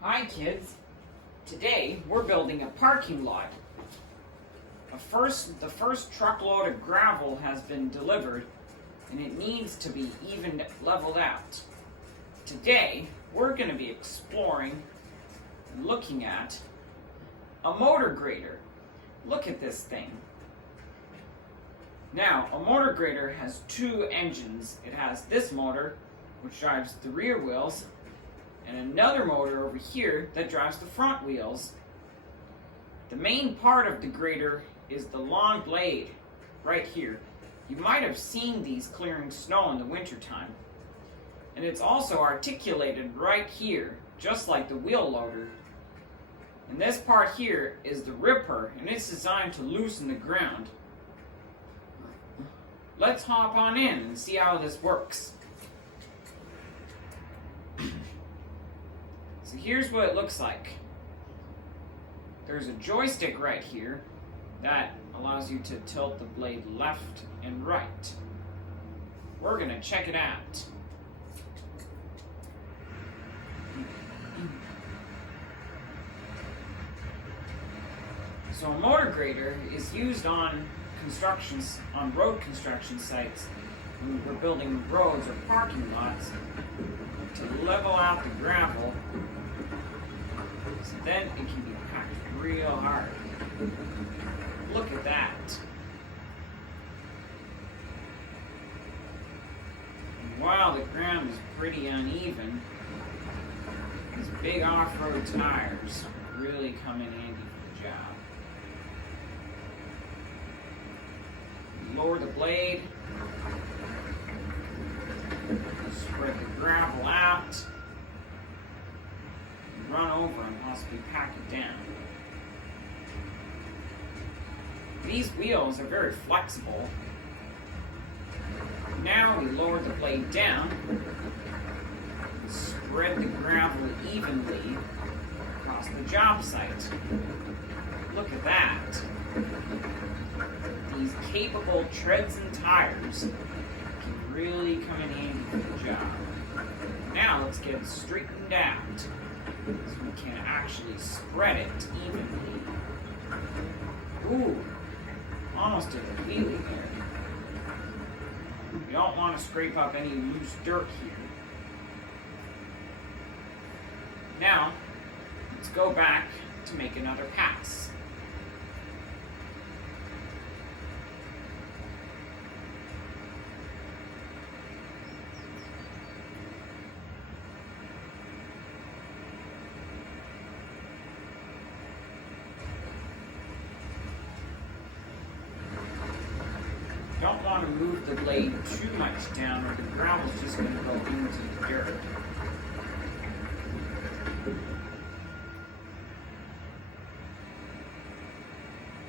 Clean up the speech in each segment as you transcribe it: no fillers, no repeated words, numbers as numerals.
Hi kids, today we're building a parking lot. The first truckload of gravel has been delivered and it needs to be leveled out. Today we're going to be exploring and looking at a motor grader. Look at this thing. Now, a motor grader has two engines. It has this motor, which drives the rear wheels, and another motor over here that drives the front wheels. The main part of the grader is the long blade right here. You might have seen these clearing snow in the wintertime. And it's also articulated right here, just like the wheel loader. And this part here is the ripper, and it's designed to loosen the ground. Let's hop on in and see how this works. So here's what it looks like. There's a joystick right here that allows you to tilt the blade left and right. We're gonna check it out. So a motor grader is used on road construction sites when we're building roads or parking lots to level out the gravel, so then it can be packed real hard. Look at that. While the ground is pretty uneven, these big off-road tires really come in handy for the job. Lower the blade, spread the gravel out, run over and possibly pack it down. These wheels are very flexible. Now we lower the blade down, and spread the gravel evenly across the job site. Look at that. These capable treads and tires can really come in handy for the job. Now let's get it straightened out so we can actually spread it evenly. Ooh, almost did a wheelie there. You don't want to scrape up any loose dirt here. Now, let's go back to make another pass. Don't want to move the blade too much down or the gravel's just going to go into the dirt.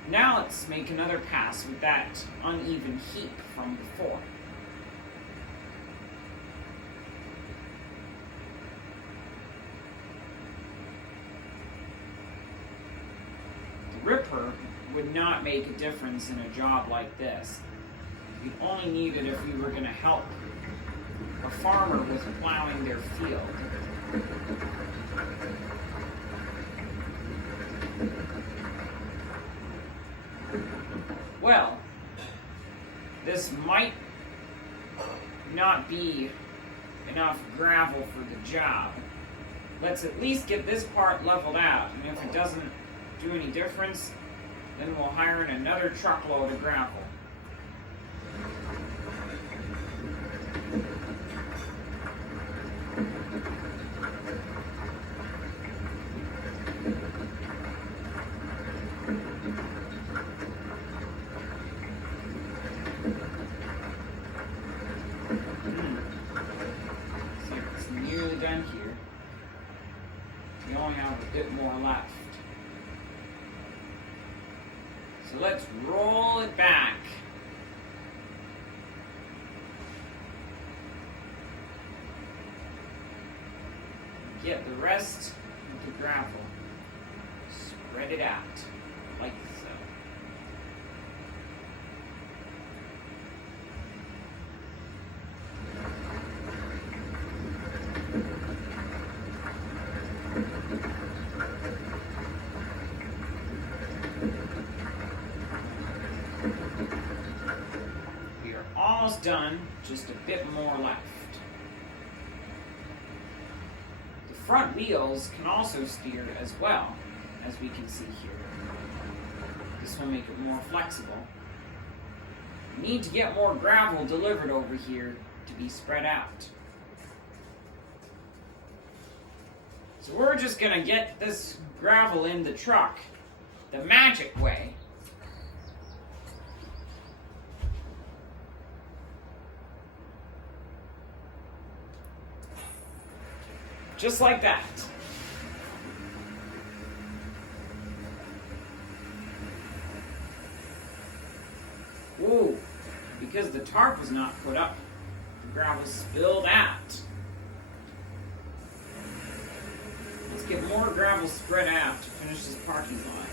Now let's make another pass with that uneven heap from before. The ripper would not make a difference in a job like this. We'd only need it if we were going to help a farmer with plowing their field. Well, this might not be enough gravel for the job. Let's at least get this part leveled out, and if it doesn't do any difference, then we'll hire in another truckload of gravel. It's nearly done here. We only have a bit more left. So let's roll it back. Get the rest of the gravel. Spread it out like so. done, just a bit more left. The front wheels can also steer as well, as we can see here. This will make it more flexible. We need to get more gravel delivered over here to be spread out. So we're just gonna get this gravel in the truck the magic way. Just like that. Whoa, because the tarp was not put up, the gravel spilled out. Let's get more gravel spread out to finish this parking lot.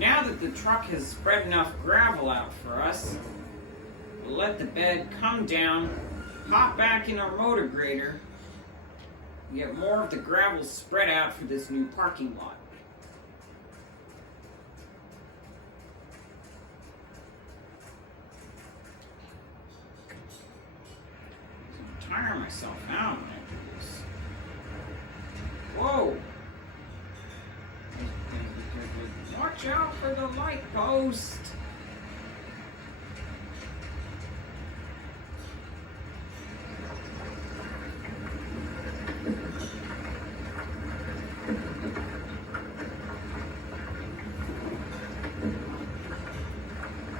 Now that the truck has spread enough gravel out for us, we'll let the bed come down, hop back in our motor grader, and get more of the gravel spread out for this new parking lot. I'm gonna tire myself out when I do this. Whoa! Watch out for the light post!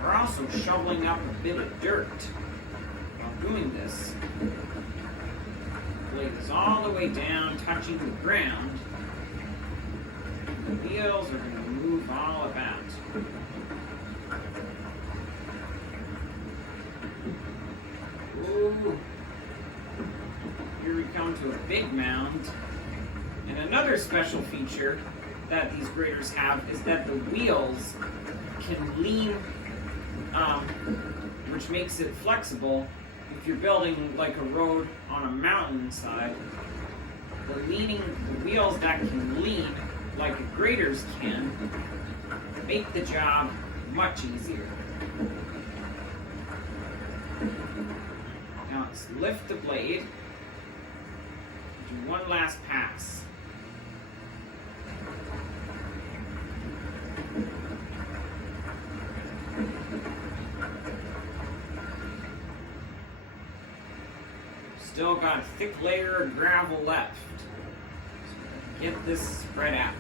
We're also shoveling up a bit of dirt. While doing this, the blade is all the way down, touching the ground. The wheels are going to move all about. Ooh. Here we come to a big mound. And another special feature that these graders have is that the wheels can lean, which makes it flexible if you're building like a road on a mountainside. The wheels that can lean like graders can, make the job much easier. Now let's lift the blade, do one last pass. Still got a thick layer of gravel left. Get this spread out.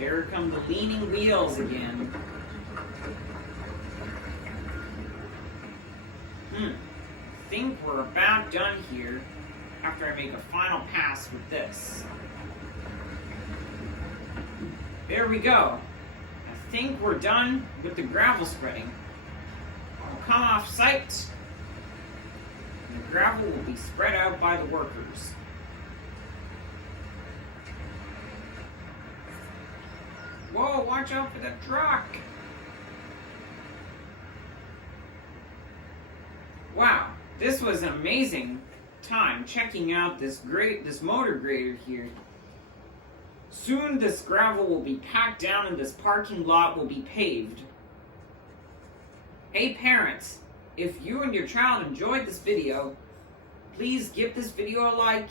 Here come the leaning wheels again. I think we're about done here after I make a final pass with this. There we go. I think we're done with the gravel spreading. I'll come off site, and the gravel will be spread out by the workers. Whoa, watch out for the truck! Wow, this was an amazing time checking out this motor grader here. Soon this gravel will be packed down and this parking lot will be paved. Hey parents, if you and your child enjoyed this video, please give this video a like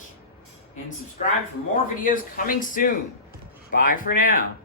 and subscribe for more videos coming soon. Bye for now.